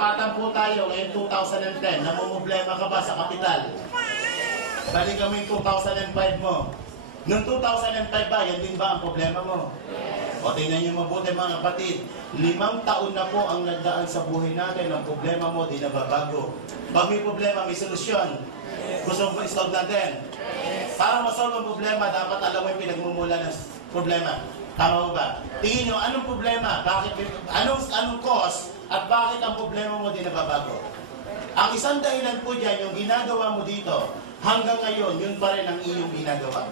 Tapatan po tayo ngayong 2010. Namumblema ka ba sa kapital? Balik kami yung 2005 mo. Noong 2005 ba, yan din ba ang problema mo? O tingnan nyo mabuti mga kapatid, 5 taon na po ang nagdaan sa buhay natin. Ang problema mo, di nababago. Pag may problema, may solusyon. Gusto mo i-solve natin? Para ma-solve ang problema, dapat alam mo yung pinagmumula ng problema. Tama mo ba? Tingin nyo, anong problema? Bakit, anong cause? At bakit ang problema mo di nababago? Ang isang dahilan po dyan, yung ginagawa mo dito, hanggang ngayon, yun pa rin ang iyong ginagawa.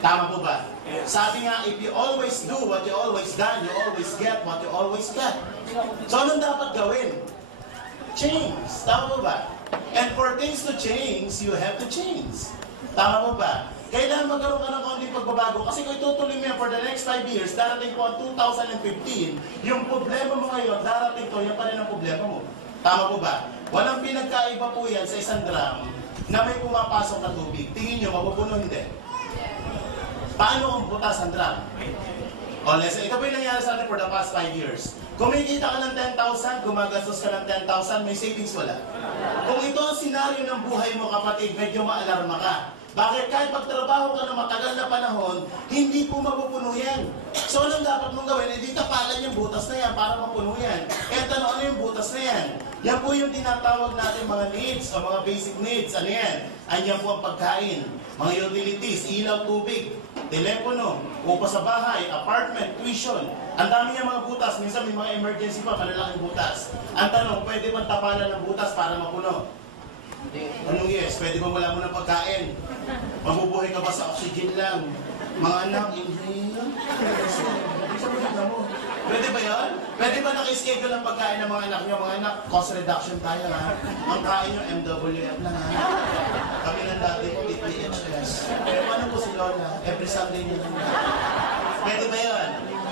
Tama po ba? Sabi nga, if you always do what you always done, you always get what you always get. So, anong dapat gawin? Change. Tama po ba? And for things to change, you have to change. Tama po ba? Kailangan magkaroon ka ng konting pagbabago. Kasi kung itutuloy mo yan for the next 5 years, darating po ang 2015, yung problema mo ngayon, darating to, yan pa rin ang problema mo. Tama po ba? Walang pinagkaiba po yan sa isang drum na may pumapasok na tubig. Tingin nyo, mapupuno hindi. Paano kung butas ang drum? O, ito po yung nangyari sa atin for the past 5 years. Kumikita ka ng 10,000, gumagastos ka ng 10,000, may savings wala. Kung ito ang senaryo ng buhay mo, kapatid, medyo maalarma ka. Bakit? Kahit pagtrabaho ka ng matagal na panahon, hindi po mapupuno yan. So, anong dapat mong gawin? Hindi tapalan yung butas na yan para mapuno yan. E tanong, ano yung butas na yan? Yan po yung tinatawag natin mga needs o mga basic needs. Ano yan? Anyan po ang pagkain, mga utilities, ilaw, tubig, telepono, upa sa bahay, apartment, tuition. Ang dami niya mga butas. Minsan may mga emergency pa, malalaking butas. Ang tanong, pwede bang tapalan ng butas para mapuno? Anong yes? Pwede bang wala mo ng pagkain? Mabubuhay ka ba sa oxygen lang? Mga anak, inhale. Pwede ba yun? Pwede ba naka-schedule ang pagkain ng mga anak nyo? Mga anak, cost reduction tayo ha. Ang kain nyo, MWF lang ha. Kami ng dati ko, PPHS. Pero ano po si Lola? Every Sunday nyo lang. Pwede ba yun?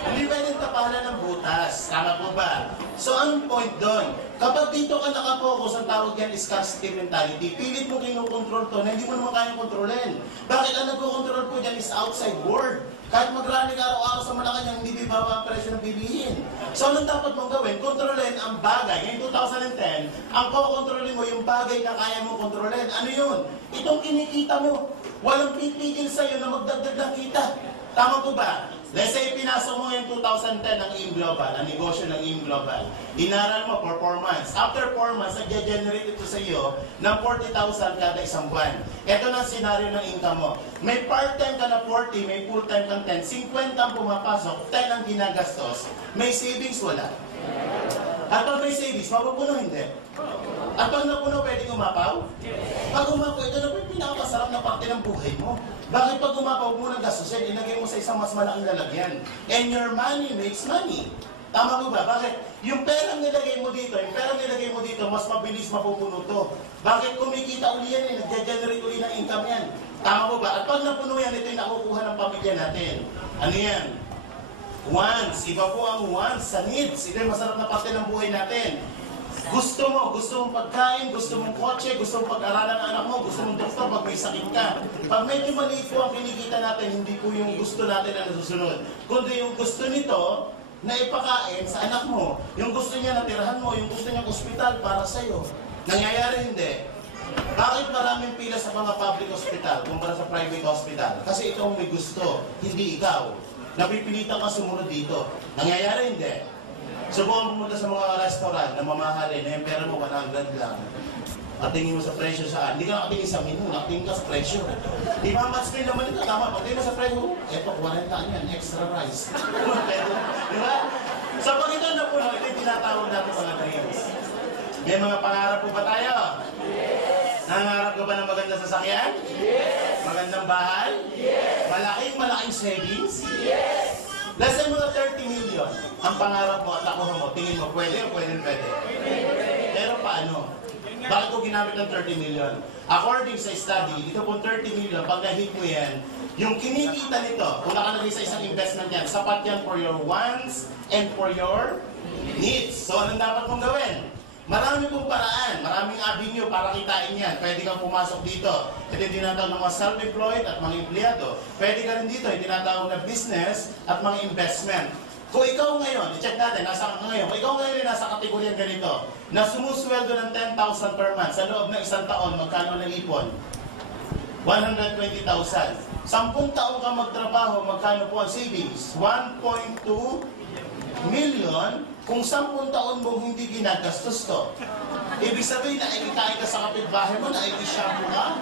Hindi pwedeng tapalan ng butas. Tama po ba? So, anong point doon? Kapag dito ka nakapokus, ang tawag yan is scarcity mentality. Pilit mo kinukontrol to na hindi mo naman kayang kontrolin. Bakit ang nagkocontrol po dyan is outside world? Kahit magrani ka araw-araw sa Malacanang, hindi bibaba ang presyo ng bilihin. So, anong dapat mong gawin? Kontrolin ang bagay. Ngayon 2010, ang kukontrolin mo yung bagay na kaya mong kontrolin. Ano yun? Itong kinikita mo. Walang pipigil sa'yo na magdagdag ng kita. Tama po ba? Let's say, pinasok mo yung 2010 ang AIM Global, ang negosyo ng AIM Global. Inaral mo for 4 months. After 4 months, nag-generate ito sa iyo ng 40,000 kada isang buwan. Ito na ang senaryo ng income mo. May part-time ka na 40, may full-time kang 10. 50 ang pumapasok, 10 ang ginagastos. May savings, wala. At pag may savings, mapupuno hindi. At pag napuno, pwedeng umapaw? Pag umapaw, ito na po yung pinakamasarap na parte ng buhay mo. Bakit pag umapaw mo ng gastusin, ilagay mo sa isang mas malaking lalagyan? And your money makes money. Tama po ba? Bakit? Yung perang nilagay mo dito, mas mabilis mapupuno to. Bakit kumikita uli yan, nag-generate uli ng income yan? Tama po ba? At pag napuno yan, ito yung nakukuha ng pamilya natin. Ano yan? Wants. Iba po ang wants sa needs. Ito yung masarap na parte ng buhay natin. Gusto mong pagkain, gusto mong kotse, gusto mong pag-aralan ng anak mo, gusto mong doktor pag may sakit ka. Pag medyo maliit po ang kinikita natin, hindi po yung gusto natin na nasusunod. Kundi yung gusto nito na ipakain sa anak mo, yung gusto niya na tirahan mo, yung gusto niya ospital para sa'yo. Nangyayari hindi. Bakit maraming pila sa mga public hospital kumpara sa private hospital? Kasi ikaw may gusto, hindi ikaw. Napipilitan ka sumunod dito. Nangyayari hindi. Subukan pumunta sa mga restaurant na mamahalin, na yung pera mo 100 lang. At tingin mo sa presyo saan? Hindi ka nakatingin sa menu, nakatingin ka sa presyo. Di ba, match meal naman ito, tama. Pag tingin mo sa presyo, eto, 40 yan, extra rice. Di ba? Sa pag ito na po, ito yung tinatawag natin mga dreams. May mga pangarap po ba tayo? Yes! Nangarap ka ba ng magandang sasakyan? Yes! Magandang bahay? Yes! Malaking savings? Yes! Let's say mga 30 million ang pangarap mo at nakuha mo, tingin mo, pwede o pwede? Pero paano? Bakit ko ginamit ng 30 million? According sa study, ito pong 30 million, pag na-hit mo yan, yung kinikita nito, kung nakalagay sa isang investment yan, sapat yan for your wants and for your needs. So, anong dapat mong gawin? Marami pong paraan, maraming avenue para kitain yan. Pwede kang pumasok dito. Ito yung tinatawag ng mga self-employed at mga empleyado. Pwede ka rin dito, yung tinatawag na business at mga investment. Kung ikaw ngayon, i-check natin, nasa ka ngayon, kung ikaw ngayon ay nasa kategorya ganito, na sumusweldo ng 10,000 per month sa loob ng isang taon, magkano ng ipon? 120,000. 10 taon ka magtrabaho, magkano po ang savings? 1.2 million kung 10 taon mo hindi ginagastos to. Ibig sabihin na ikikain ka sa kapitbahay mo, naikishampoo ka,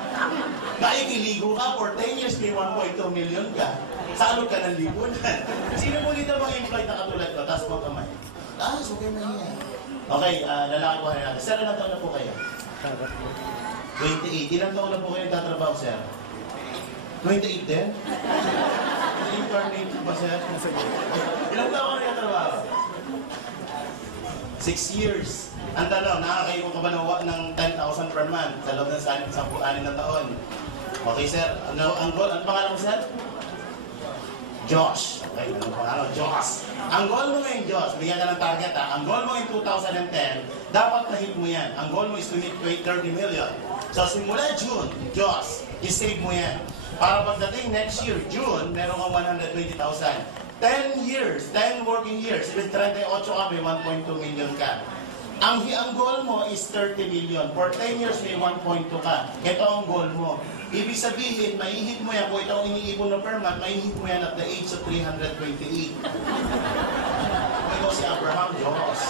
naikiligo ka, for 10 years may 1.2 million ka. Salog ka ng lipunan. Sino po dito mga employed na katulad ko? Taas mo kamay. Taas, okay na yan. Okay, lalaki ko natin. Sir, ilang taon na po kayo? 28. Ilang taon na po kayo nagtatrabaho, sir? 28 din? Incarnate ba, sir? Ilang taon ka nagtatrabaho? 6 years. Ang tanong, nakakayo ka ba ng 10,000 per month sa loob ng 10 na taon? Okay, sir. Ano pangalan mo, sir? Josh. Okay, ano pangalan? Josh. Ang goal mo ngayon, Josh, bigyan ka ng target ha. Ang goal mo in 2010, dapat na-hit mo yan. Ang goal mo is to hit 30 million. So, simula June, Josh, i-save mo yan. Para pagdating next year, June, meron kang 120,000. 10 years, 10 working years, ibig 38 ka, may 1.2 million ka. Ang goal mo is 30 million. For 10 years, may 1.2 ka. Ito ang goal mo. Ibig sabihin, maihit mo yan, kung ito ang iniipon na per month, maihit mo yan at the age of 328. Ito si Abraham Diyos.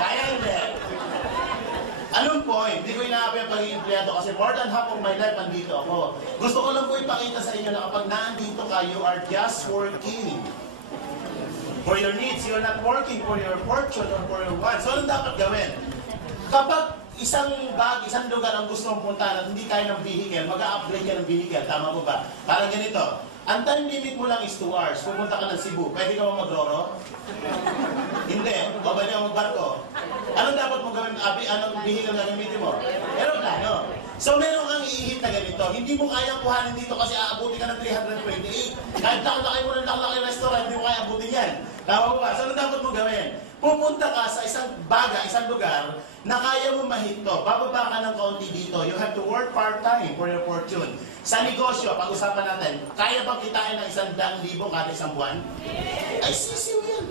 Kaya hindi. Anong point? Hindi ko inaapi ang pagiging empleyado kasi more than half of my life nandito ako. Gusto ko lang po ipakita sa inyo na kapag naandito ka, you are just working for your needs. You're not working for your fortune or for your wants. So, anong dapat gawin? Kapag isang lugar ang gusto mong puntahan at hindi kaya ng vehicle, mag-a-upgrade ka ng vehicle. Tama mo ba? Parang ganito. Ang time limit mo lang is 2 hours. Pupunta ka ng Cebu. Pwede ka mo mag-roro? Hindi. O pwede ka mag-barko? Anong dapat mo gawin? Anong vehicle na gamitin mo? Aeroplano. So meron kang iihit na ganito. Hindi mo kayang kuhanin dito kasi aabuti ka ng 328. Kahit laki mo ng laki restaurant, hindi mo kaya abutin yan. Tama mo ba? So anong dapat mo gawin? Pupunta ka sa isang lugar na kaya mo mahito. Bababa ka ng kaunti dito. You have to work part-time for your fortune. Sa negosyo, pag-usapan natin, kaya bang kitain ng 100,000 kada isang buwan? Ay, sisiw yan.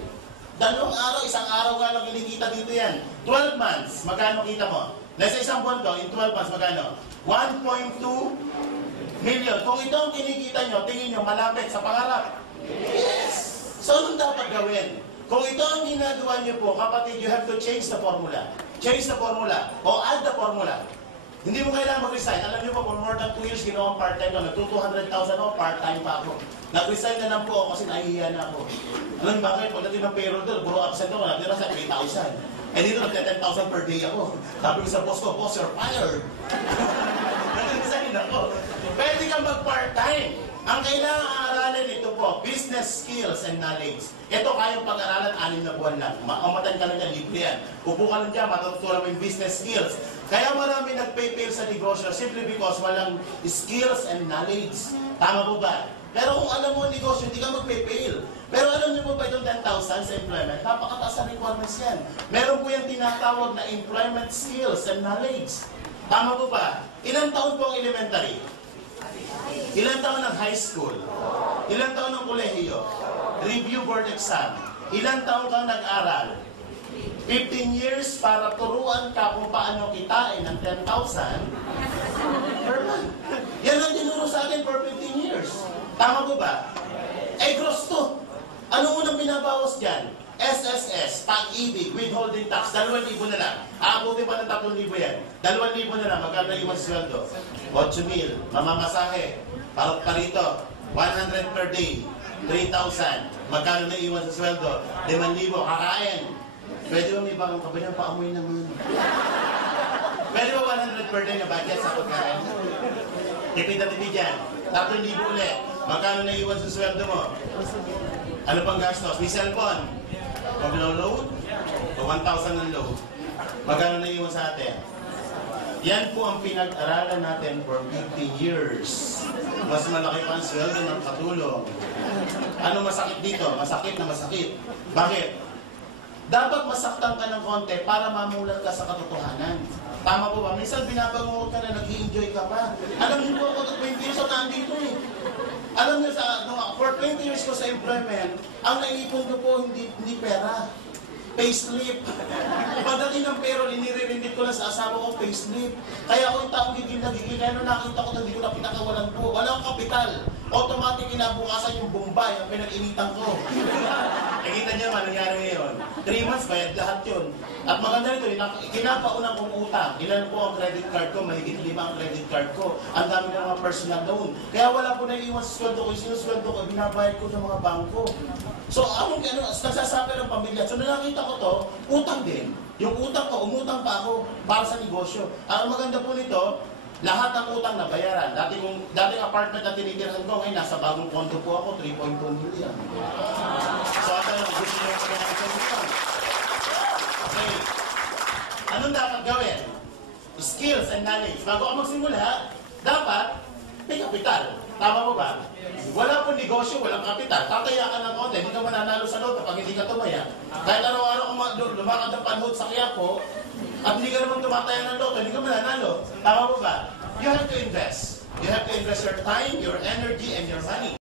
2 araw, 1 araw nga lang kinikita dito yan. 12 months, magkano kita mo? Nasa isang buwan to, in 12 months, magkano? 1.2 million. Kung ito ang kinikita nyo, tingin nyo, malapit sa pangarap. Yes! So, anong dapat gawin? Kung ito ang ginagawa niyo po, kapatid, you have to change the formula. Change the formula. O add the formula. Hindi mo kailangan mag-resign. Alam niyo po, for more than 2 years, ginawang part-time ko. Nagto 200,000 ako, part-time pa ako. Nag-resign na lang po ako kasi nahihiya na ako. Alam niyo bakit? Pagdating ng payroll doon, puro absent ako. Natira sa 3,000. Eh dito, nagka 10,000 per day ako. Sabi ko sa boss ko, boss, you're fired. Nag-resign ako. Pwede kang mag-part-time. Ang kailangan aralin ito po, business skills and knowledge. Ito kayang pag-aralan 6 na buwan lang. Makamatan ka lang yan, libre yan. Upo ka lang dyan, matutunan mo yung business skills. Kaya marami nag-pay-fail sa negosyo simply because walang skills and knowledge. Tama po ba? Pero kung alam mo ang negosyo, hindi ka mag-pay-fail. Pero alam niyo po ba itong 10,000 sa employment? Napakataas sa requirements yan. Meron po yung tinatawag na employment skills and knowledge. Tama po ba? Ilang taon po ang elementary? Ilang taon ng high school? Ilang taon ng kolehiyo? Review board exam. Ilang taon kang nag-aral? 15 years para turuan ka kung paano kitain ng 10,000 per month. Yan ang tinuro sa atin for 15 years. Tama po ba? Eh, gross to. Ano unang binabawas dyan? SSS, pag-ibig, withholding tax, 2,000 na lang. Aabuti pa ng 3,000 yan. 2,000 na lang, magkano iwan sweldo? 8,000, mamamasahe, parito, 100 per day, 3,000. Magkano na iwan sa sweldo? 5,000, kakain. Pwede ba may bagong kabilang paamoy naman? Pwede ba 100 per day na budget sa pagkain? Tipid na tipid yan. 3,000 ulit. Magkano na iwan sa sweldo mo? Ano pang gastos? May cellphone. Mag-load? O 1,000 ang load. Magkano na iwan sa atin? Yan po ang pinag-aralan natin for 50 years. Mas malaki pa ang sweldo ng katulong. Ano masakit dito? Masakit na masakit. Bakit? Dapat masaktan ka ng konti para mamulat ka sa katotohanan. Tama po ba? Minsan binabangungot ka na nag-i-enjoy ka pa. Alam niyo po ako, 20 years old nandito eh. Alam niyo, for 20 years ko sa employment, ang naipon ko po hindi pera. Payslip. Pagdating ng payroll, inire-remit ko lang sa asawa ko, payslip. Kaya ako yung taong gigil na gigil. Kaya nung nakita ko, hindi ko na pinakawalan po. Walang kapital. Automatic kinabukasan yung Bombay, ang pinag-initan ko. Nakita niyo man, nangyari ngayon. 3 months, bayad lahat yun. At maganda nito, kinapaunang kong utang. Ilan po ang credit card ko? Mahigit 5 ang credit card ko. Ang dami ng mga personal loan. Kaya wala po naiiwan sa sweldo ko. Yung sinusweldo ko, binabayad ko sa mga bangko. So, nagsasabi ng pamilya. So, nakita ko to, utang din. Yung utang ko, umutang pa ako para sa negosyo. Ang maganda po nito, lahat ng utang na bayaran. Dating apartment na tinitirhan ko, ngayon nasa bagong kondo po ako, 3.2 million. So, gusto nyo ko na ng okay. Anong dapat gawin? Skills and knowledge. Bago ka magsimula, dapat may kapital. Tama mo ba? Wala pong negosyo, walang kapital. Tataya ka ng konti, hindi ka mananalo sa loto pag hindi ka tumaya. Kahit araw-araw kung lumakad ang panhod sa Quiapo, at hindi ka naman tumataya ng loto, hindi ka mananalo. Tama mo ba? You have to invest. You have to invest your time, your energy, and your money.